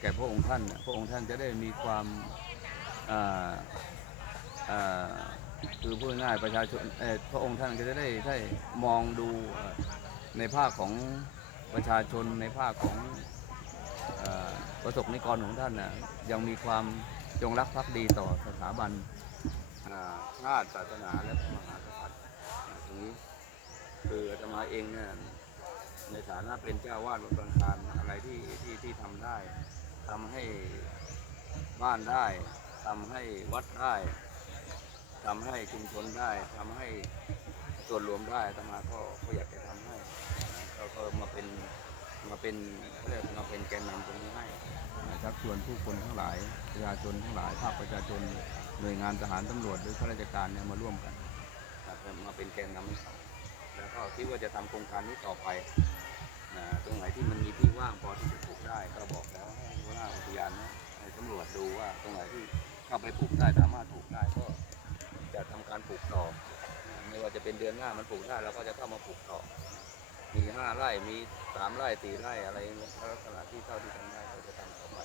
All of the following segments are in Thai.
แก่พระองค์ท่าน พระองค์ท่านจะได้มีความคือพูดง่ายประชาชนพระองค์ท่านก็จะได้ได้มองดูในภาคของประชาชนในภาคของอประสบนิกรของท่านนะยังมีความจงรักภักดีต่อสถาบันอ่าชาติศาสนาและมหากษัตริย์อ่าตรงนี้คืออาตมาเองเนี่ยในฐานะเป็นเจ้าวาดวัดบางคานอะไรที่ที่ที่ทำได้ ทำให้บ้านได้ทำให้วัดได้ทำให้ชุมชนได้ทำให้ส่วนรวมได้อาตมาก็ก็อยากจะทำให้นะก็ก็มาเป็นมาเป็นเรียกมาเป็นแกนนำตรงนี้ให้ชักชวนผู้คนทั้งหลายประชาชนทั้งหลายภาคประชาชนหน่วยงานทหารตำรวจหรือข้าราชการเนี่ยมาร่วมกันมาเป็นแกนนำให้เขาแล้วก็คิดว่าจะทำโครงการนี้ต่อไปนะตรงไหนที่มันมีที่ว่างพอที่จะปลูกได้ก็บอกแล้วให้ หัวหน้าอุทยานนะให้ตำรวจดูว่าตรงไหนที่เข้าไปปลูกได้สามารถปลูกได้ก็จะทำการปลูกต่อ ไม่ว่าจะเป็นเดือนหน้ามันปลูกได้เราก็จะเข้ามาปลูกต่อ มีห้าไร่ มีสามไร่สี่ไร่อะไรลักษณะที่เท่าที่ทำได้ก็จะทำต่อไป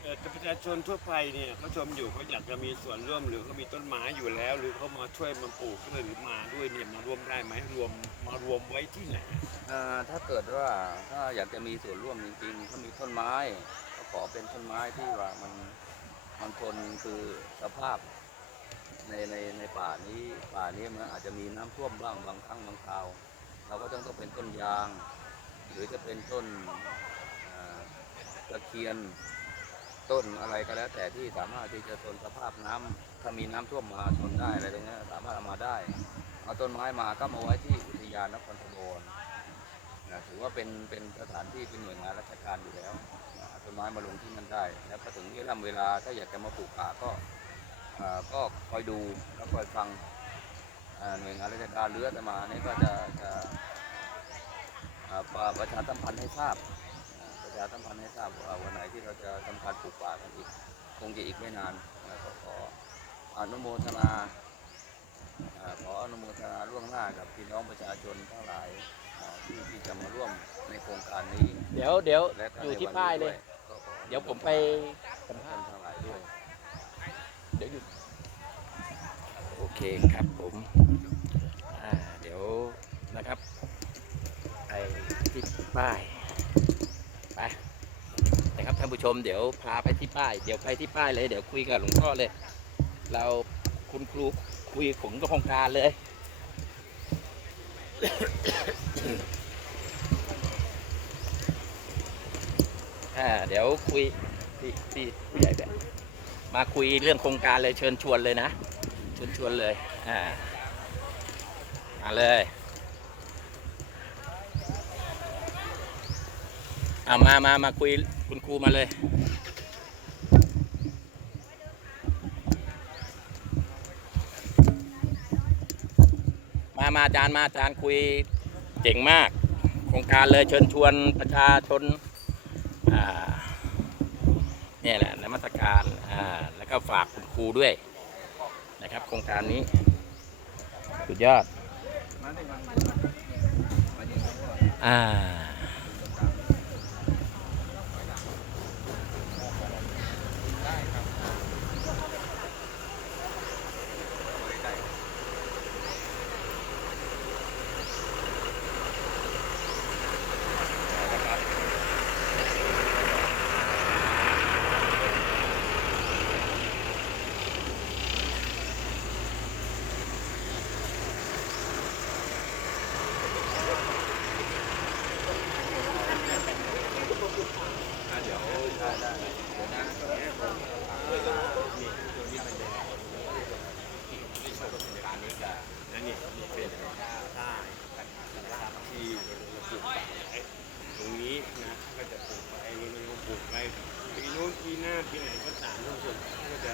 เอ่อแต่ ประชาชนทั่วไปเนี่ยเขาชมอยู่เขาอยากจะมีส่วนร่วมหรือเขามีต้นไม้อยู่แล้ว หรือเขามาช่วยมาปลูกด้วยหรือมาด้วยเนี่ยมาร่วมได้ไหมรวมมารวมไว้ที่ไหนอ่าถ้าเกิดว่าถ้าอยากจะมีส่วนร่วมจริงๆถ้ามีต้นไม้ก็ขอเป็นต้นไม้ที่ว่ามันมันทนคือสภาพในในในป่านี้ป่านี้มันอาจจะมีน้ำท่วมบ้างบางครั้งบางคราว เราก็ต้องต้องเป็นต้นยาง หรือจะเป็นต้นตะเคียน ต้นอะไรก็แล้ว แต่ที่สามารถที่จะทนสภาพน้ำถ้ามีน้ำท่วมมาทนได้อะไรตรงนี้สามารถเอามาได้เอาต้นไม้มาก็มาไว้ที่อุทยานนครพนมนะถือว่าเป็นเป็นสถานที่เป็นหน่วยงานราชการอยู่แล้วเอาต้นไม้มาลงที่นั่นได้แล้วก็ถึงเวลาเวลาถ้าอยากจะมาปลูกป่าก็ก็คอยดูแล้วคอยฟังหน่วยงานราชการเรือจะมาเนี่ยก็จะจะประชาสัมพันธ์ให้ทราบ ประชาสัมพันธ์ให้ทราบว่าวันไหนที่เราจะทำการปลูกป่ากันอีก คงจะอีกไม่นานนะก็ขออนุโมทนาอ่าขออนุโมทนาล่วงหน้ากับพี่น้องประชาชนทั้งหลายอ่าที่ที่จะมาร่วมในโครงการนี้ เดี๋ยวเดี๋ยวและก็อยู่ที่ในวันป้ายนี้เลยก็ขออนุโทนาเดี๋ยวผมไปสัมภาท่านษณ์ทั้งหลายด้วย เดี๋ยวอยู่โอเคครับผมอ่าเดี๋ยวนะครับไปที่ป้าย ไปนะครับท่านผู้ชมเดี๋ยวพาไปที่ป้าย เดี๋ยวไปที่ป้ายเลย เดี๋ยวคุยกับหลวงพ่อเลย เราคุณครูคุยของโครงการเลยอ่าเดี๋ยวคุยที่ที่ผู้ใหญ่แบบมาคุยเรื่องโครงการเลยเชิญชวนเลยนะเชิญชวนเลย อ่ามาเลย เอามามามาคุยคุณครูมาเลยมามาอาจารย์มาอาจารย์คุยเจ๋งมาก โครงการเลยเชิญชวนประชาชนเนี่ยแหละนมัสการแล้วก็ฝากคุณครูด้วยนะครับ โครงการนี้ สุดยอดอ่า นั่นนี่นี่เป็นใต้นะครับที่เราปลูกป่าไว้ตรงนี้นะก็จะปลูกไปนี่มันก็ปลูกไปปีนู้นปีหน้าปีไหนก็ตามทุกส่วนก็จะ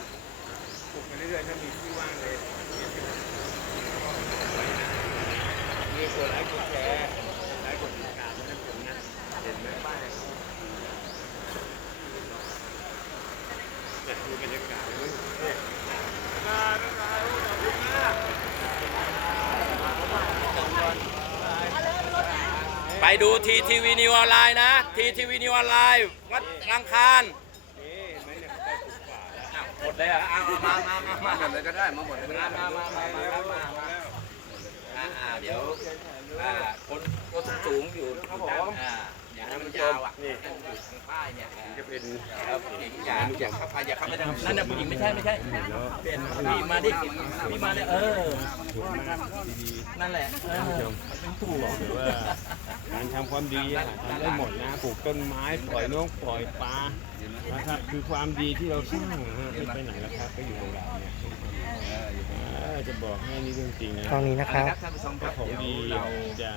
ปลูกไปเรื่อยๆถ้ามีที่ว่างเลยมีตัว ไลค์กดแชร์ไลค์กดติดตามนั่นผมนะเห็นไหมป้ายเนี่ยดูบรรยากาศเลยเนี่ยมาแล้วมาล้วขอบคุณมา ไปดูทีทีวีนิวออนไลน์นะ ทีทีวีนิวออนไลน์วัดรังคารนี่เห็นไหมเนี่ยได้ถูกกว่าแล้วหมดเลยอะเอามามามามาหมดเลยก็ได้มาหมดเลยมามามามามามา อ่าอ่าเดี๋ยวอ่าคนคนสูงๆอยู่อ่าอย่าให้มันยาวอะอยู่ทางป้ายเนี่ยอ่าจะเป็นครับผู้หญิงอย่าอย่าเข้าไปอย่าเข้าไปทางนั่นน่ะผู้หญิงไม่ใช่ไม่ใช่เปลี่ยนพี่มาดิพี่มาเลยเออถูกมากดีนั่นแหละเออเป็นถูกบอกเลยว่าการทำความดีอะทำได้หมดนะปลูกต้นไม้ปล่อยนกปล่อยปลานะครับคือความดีที่เราสร้างนะฮะไม่ไปไหนแล้วครับก็อยู่กับเราเนี่ย เออจะบอกให้นี่เรื่องจริงนะตรงนี้นะครับท่านผู้ชมครับของเดี๋ยวดีเราจะ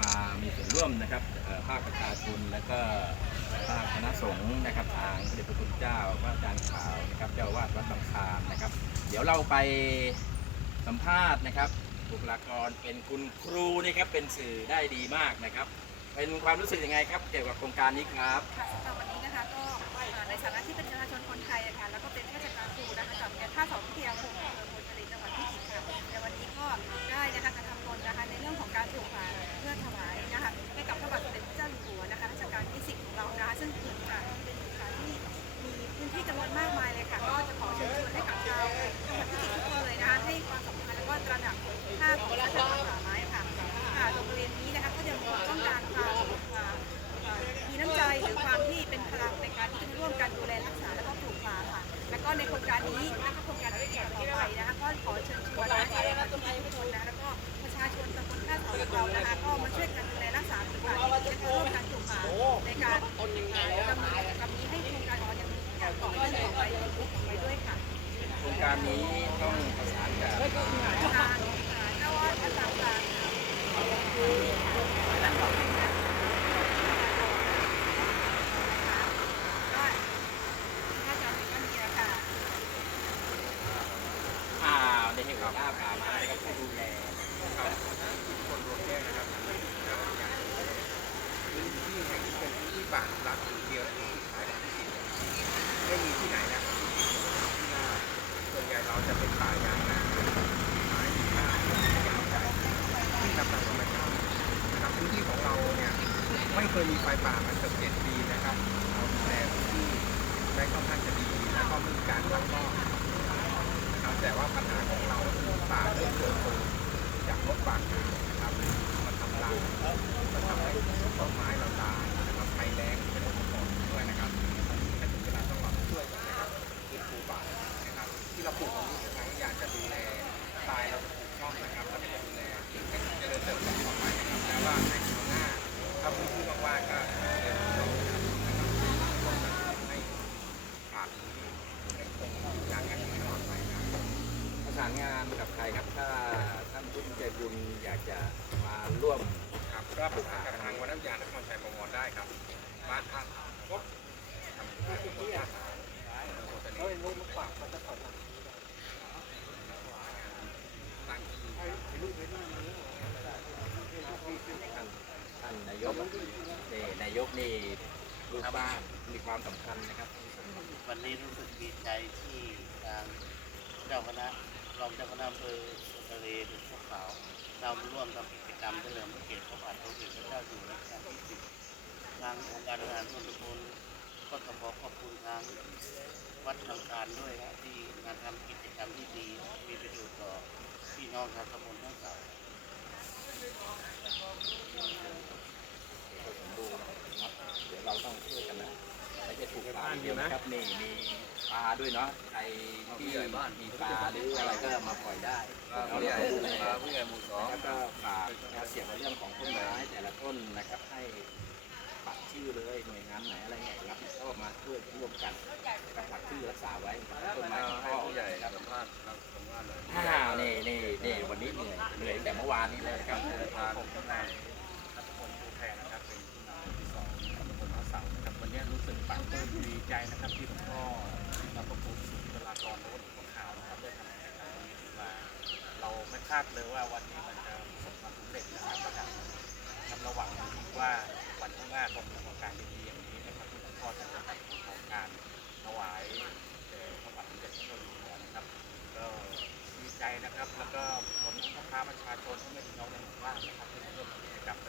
มามีส่วนร่วมนะครับเอ่อภาคประชาชนและก็ภาคคณะสงฆ์นะครับทางพระเดชพระคุณเจ้าพระอาจารย์ขาวนะครับเจ้าอาวาดวัดลำคาญนะครับ เดี๋ยวเราไปสัมภาษณ์นะครับบุคลากรเป็นคุณครูนี่ครับเป็นสื่อได้ดีมากนะครับ เป็นความรู้สึกยังไงครับ เกี่ยวกับโครงการนี้ครับ ค่ะสำหรับวันนี้นะคะก็เอ่อในฐานะที่เป็นประชาชนคนไทยอะค่ะแล้วก็เป็นข้าราชการครูนะคะจากโรงเรียนท่าเสาวิทยาคมอำเภอารนี้ต้องประสานกับทางเจ้าว่าทางการก็ถ้าจะเป็นก็มีอะค่ะอ่าวในเหตุของหน้าป่าไม้นะครับผู้ดูแลพื้นที่แห่งนี้เป็นพื้นที่ป่ารักษ์เดียวในที่ขายองที่ไม่มีที่ไหนนะครับ วนใหญ่เราจะเป็นป่ายางนาไม้ข้าวยาวใหญ่ที่นำตามธรรมชาตินะครับพื้นที่ของเราเนี่ยไม่เคยมีไฟป่ามาเกือบเจ็ดปีนะครับเราดูแลพื้นที่ได้ค่อนข้างจะดีแล้วก็มีการลักลอบนะครับแต่ว่าปัญหาของเราคือป่าเริ่มเติบโตจากรถป่านะครับมาทำลายก็ทำให้ต้นไม้เราตายนะครับภัยแล้ง พื้นที่ว่างๆก็เดินเรานะครับให้ป่านี้ให้คงอย่างนั้นตลอดไปนะครับประสานงานกับใครครับถ้าท่านผู้ใจบุญอยากจะมาร่วมครับก็ปรึกษากับทางวรรณอุทยานนครชัยมงคลได้ครับบ้านท่าครบทำที่ที่ท่าสาวโคตรเฮ้ยลูกมันปากมันจะถอดหลังตั้งที่ ท่านนายก นี่นายกนี่ลูกบ้านมีความสำคัญนะครับ วันนี้รู้สึกดีใจที่ทางเจ้าคณะรองเจ้าคณะอำเภอทะเลถึงพวกเขาเราร่วมทำกิจกรรมเฉลิมพระเกียรติพระบาทสมเด็จพระเจ้าอยู่หัวรัชกาลที่สิบทางองค์การบริหารส่วนตำบลก็ต้องขอขอบคุณทางวัดทางการด้วยนะที่มานทำกิจกรรมที่ดีมีประโยชน์ต่อพี่น้องชาวตำบลทั้งสามสมบูรณ์ นะครับเดี๋ยวเราต้องช่วยกันนะไม่ใช่ถูกปลาเดียวนะครับนี่มีปลาด้วยเนาะใครที่มีปลาหรืออะไรก็มาปล่อยได้มาเราผู้ใหญ่ดูแลมาผู้ใหญ่หมู่สองแล้วก็ฝากการเสียบเรื่องของต้นไม้แต่ละต้นนะครับให้ปักชื่อเลยหน่วยงานไหนอะไรไหนรับผิดชอบมาช่วยร่วมกันกับปักชื่อรักษาไว้ต้นไม้ของให้พ่อผู้ใหญ่ครับสัมภาษณ์รับสัมภาษณ์เลยอ่านี่นี่นี่วันนี้เหนื่อยเหนื่อยแต่เมื่อวานนี้เลยนะครับผมทนาย นี้รู้สึกปลาปลื้มดีใจนะครับที่หลวงพ่อมาประคุณสุตลากรและวัดหลวงพ่อขาวนะครับได้ทำกิจกรรมนี้ขึ้นมาเราไม่คาดเลยว่าวันนี้มันจะประสบความสำเร็จนะครับแล้วก็ทำระหว่างว่าวันข้างหน้าคงโครงการดีๆอย่างนี้นะครับที่หลวงพ่อจะทำโครงการถวายแด่พระบาทสมเด็จพระเจ้าอยู่หัวนะครับก็ดีใจนะครับ แล้วก็รวมพ่อค้าประชาชนที่ไม่พี่น้องในหมู่บ้านนะครับที่ร่วมกิจกรรมใน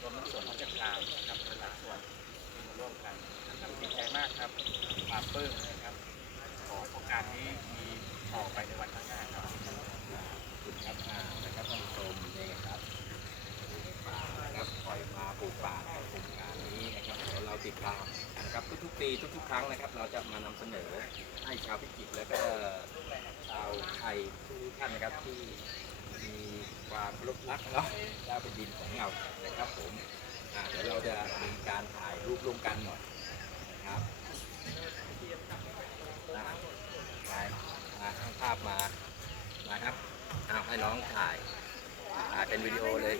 รวมทั้งส่วนนี้รว มทั้งปลื้มนะครับขอโอกาสนี้มีออไปในวันข้างหน้าครับคุณครับอ่านะครับท่านผู้ชมนี่ครับป่านะครับปล่อยปลาปลูกป่าในโครงการนี้นะครับเดี๋ยวเราติดตามนะครับทุกๆปีทุก ๆ ครั้งนะครับ เราจะมานำเสนอให้ชาวพิจิตรและก็ชาวไทยทุกท่านนะครับที่มีความเคารพรักเนาะเจ้าเป็นดินของเรานะครับผมเดี๋ยวเราจะ รูปร่วมกันหน่อยนะครับอ่าไปมาข้างภาพมา มาครับเอาให้น้องถ่ายถ่ายเป็นวิดีโอเลย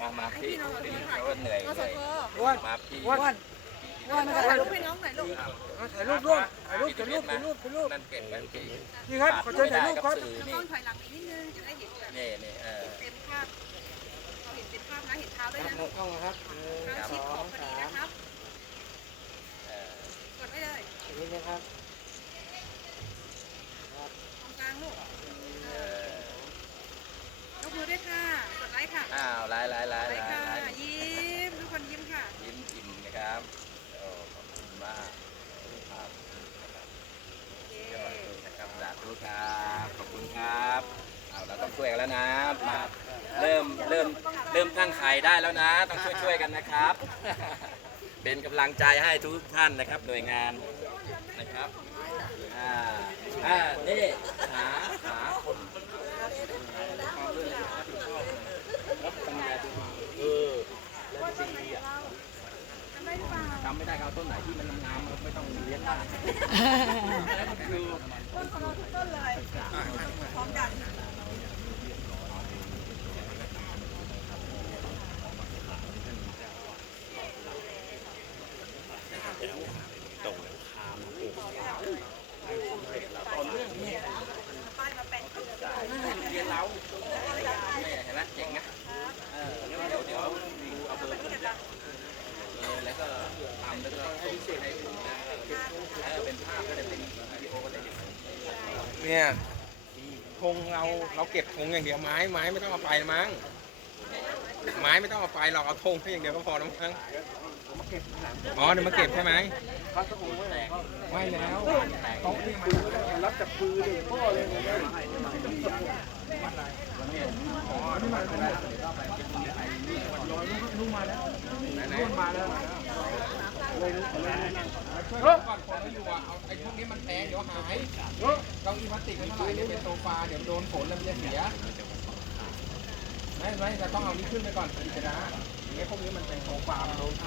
มามาพี่พี่เขาก็เหนื่อยก็เหสนื่อยกมาพี่ว่ามาถ่ายรูปให้น้องหน่อยลูกถ่ายรูปร่วมถ่ายรูปถ่ายรูปถ่ายรูปถ่ายรูปนั่นเก็บไว้พี่นี่ครับขอเชิญถ่ายรูปครับสื่อน้องนี่ต้องถอยหลังอีกนิดนึงจะได้เห็นแบบนี่นี่เออเต็มภาพเราเห็นเป็นภาพนะเห็นเท้าด้วยนะมองกล้องนะครับเท้าชิดขอบพอดีนะครับ เออก ดไว้เลย อย่างนี้นะ ครับตรงกลางลูกเออยกมือด้วยค่ะกดไลค์ค่ะอ้าวไล่ไล่ไล่ไลไล่ค์ค่ะ ไล่ยิ้มทุกคนยิ้มค่ะ ยิ้มอิ่มนะครับโอ้ขอบคุณมากครับโอเคยอดเลยนะครับสาธุครับขอบคุณครับเอาเราต้องช่วยกันแล้วนะมาเริ่มเริ่มเริ่มตั้งไข่ได้แล้วนะ ต้องช่วยช่วยๆกันนะครับ เป็นกำลังใจให้ทุกท่านนะครับหน่วยงานนะครับ อ่า อ่านี่หาหาคนเออแล้วจริงๆอะทำได้หรือเปล่าจำไม่ได้ครับต้นไหนที่มันงามๆเราไม่ต้องเลี้ยงมากคือต้นของเราทุกต้นเลยพร้อมกัน ป้ายมาแปะเกลือ เรียนเราเห็นไหมเจ๋งนะเออเดี๋ยวเดี๋ยวเดี๋ยวดูเอาเบอร์ผมจะเออแล้วก็ทำแล้วก็ให้ให้ผมนะเออเป็นภาพก็ได้เป็นวิดีโอก็ได้เห็น เนี่ยธงเราเราเก็บธงอย่างเดียวไม้ไม้ไม่ต้องเอาไปมั้งไม้ไม่ต้องเอาไปเราเอาธงแค่อย่างเดียวก็พอแล้วมั้งอ๋อเดี๋ยวมาเก็บใช่ไหมไม่แล้วโต๊ะนี่มันรับจากปืนเลยพ่อเลยอ๋อนี่มันเป็นอะไรลูกมาแล้วลูกมาแล้วเลยลูกก่อนคนเราอยู่อะเอาไอ้พวกนี้มันแพงเดี๋ยวหายเก้าอี้พลาส ติกไม่เท่าไหร่เดี๋ยวเป็นโซฟาเดี๋ยวโดนฝนแล้วมันจะเสียไม่ไม่จะต้องเอานี้ขึ้นไปก่อนอีกนะอย่างเงี้ยพวกนี้มันเป็นโซฟามันโดนไ